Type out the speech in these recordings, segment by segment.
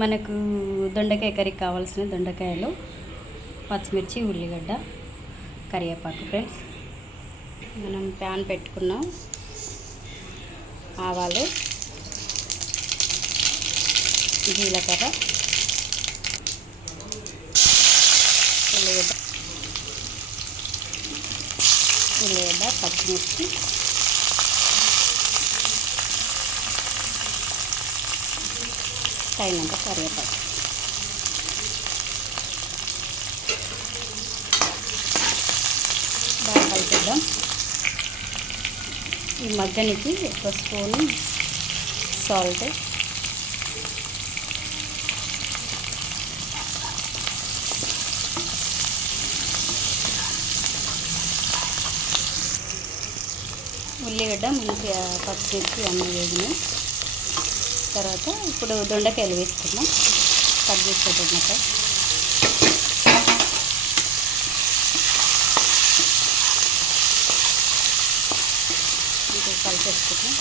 మనకు దొండకాయ కర్రీకి కావాల్సిన దొండకాయలు పచ్చిమిర్చి ఉల్లిగడ్డ కరివేపాకు ఫ్రెండ్స్. మనం ప్యాన్ పెట్టుకున్నాం. ఆవాలు జీలకర్ర ఉల్లిగడ్డ ఉల్లిగడ్డ పచ్చిమిర్చి తగినంత కరివేపాకు. బాగా కలిపిద్దాం. ఈ మగ్గనికి ఒక స్పూను సాల్ట్. ఉల్లిగడ్డ మంచిగా పచ్చిమిర్చి అన్నీ వేగినాయి తర్వాత ఇప్పుడు దొండకాయలు వేసుకున్నాం కట్ చేసే ఇంకా కలిపేసుకుంటాం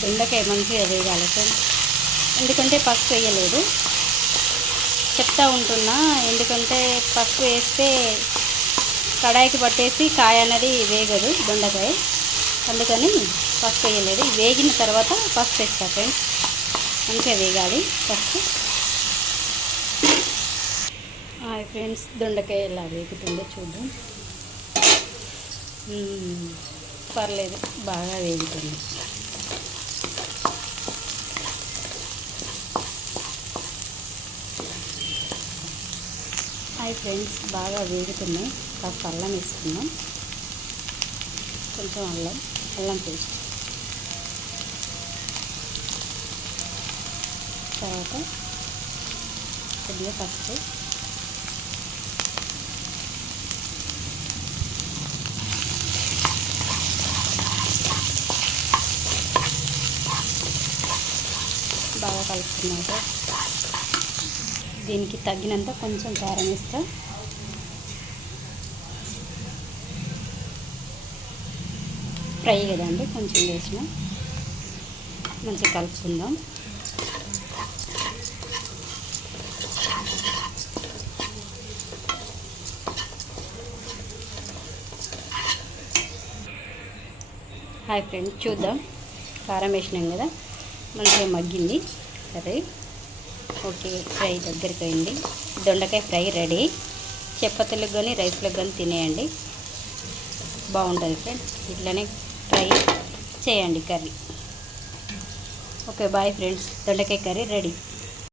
దొండకాయ మంచిగా వేయాలి సార్ ఎందుకంటే పసుపు వేయలేదు. చెప్తా ఉంటున్నా. ఎందుకంటే పసుపు వేస్తే కడాయికి పట్టేసి కాయ అనేది వేగదు దొండకాయ. అందుకని పసుపు వేయలేదు. వేగిన తర్వాత పసుపు వేస్తా ఫ్రెండ్స్. మంచిగా వేగాలి పసుపు. హాయ్ ఫ్రెండ్స్ దొండకాయ ఎలా వేగుతుందో చూద్దాం. పర్లేదు బాగా వేగుతుంది. హాయ్ ఫ్రెండ్స్ బాగా వేగుతున్నాయి. కాస్త అల్లం వేసుకున్నాం కొంచెం అల్లం అల్లం పేస్ట్. తర్వాత కొద్దిగా పసుపు. బాగా కలుపుకున్నాక దీనికి తగినంత కొంచెం కారం వేస్తా. ఫ్రై కదండి కొంచెం వేసిన. మంచిగా కలుపుకుందాం. హాయ్ ఫ్రెండ్స్ చూద్దాం. కారం వేసినాం కదా మంచిగా మగ్గింది. సరే. ఓకే ఫ్రై దగ్గరికి అయింది దొండకాయ ఫ్రై రెడీ. చపాతీలకు కానీ రైస్లకు కానీ తినేయండి. బాగుంటుంది ఫ్రెండ్స్. ఇట్లనే ఫ్రై చేయండి కర్రీ. Okay bye friends. దొండకాయ కర్రీ రెడీ.